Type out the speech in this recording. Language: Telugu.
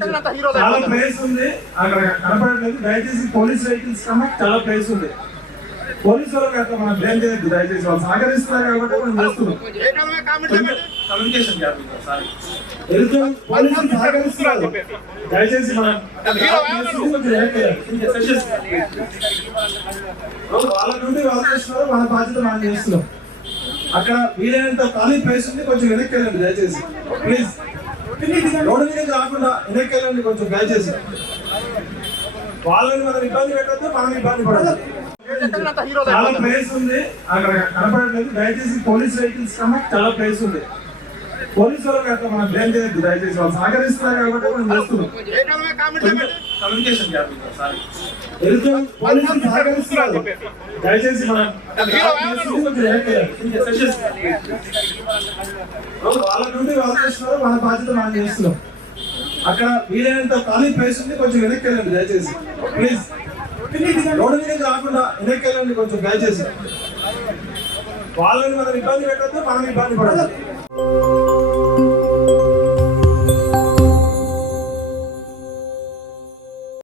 చాలా ప్లేస్ ఉంది, అక్కడ కనపడలేదు. దయచేసి పోలీస్ వెహికల్స్ కన్నా చాలా ప్లేస్ ఉంది. పోలీసు వాళ్ళకి అట్లా మనం బ్లేమ్ చేయొద్దు. దయచేసి వాళ్ళు సహకరిస్తున్నారు కాబట్టి మనం చేస్తున్నాం. కమ్యూనికేషన్ పోలీసులు సహకరిస్తున్నారు. దయచేసి మనం వాళ్ళ నుండి వాళ్ళు చేస్తున్నారు, మన బాధ్యత మనం చేస్తున్నాం. అక్కడ వీలైనంత ఖాళీ ప్లేస్ ఉంది, కొంచెం వెనక్కి వెళ్ళండి దయచేసి ప్లీజ్. రోడ్డు మీద రాకుండా వెనక్కి వెళ్ళండి కొంచెం దయచేసి. వాళ్ళని మనం ఇబ్బంది పెట్టద్దు, మనం ఇబ్బంది పడదు. చాలా ప్లేస్ ఉంది, అక్కడ కనపడలేదు. దయచేసి పోలీస్ వెహికల్స్ కన్నా చాలా ప్లేస్ ఉంది. పోలీసు వాళ్ళకి అట్లా మనం బ్లేమ్ చేయొద్దు. దయచేసి వాళ్ళు సహకరిస్తున్నారు కాబట్టి మనం చేస్తున్నాం. కమ్యూనికేషన్ పోలీసులు సహకరిస్తున్నారు. దయచేసి మనం వాళ్ళ నుండి వాళ్ళు చేస్తున్నారు, మన బాధ్యత మనం చేస్తున్నాం. అక్కడ వీలైనంత ఖాళీ ప్లేస్ ఉంది, కొంచెం వెనక్కి వెళ్ళండి దయచేసి ప్లీజ్. రోడ్డు మీద రాకుండా వెనక్కి వెళ్ళండి కొంచెం దయచేసి. వాళ్ళని మనం ఇబ్బంది పెట్టద్దు, మనం ఇబ్బంది పడదు.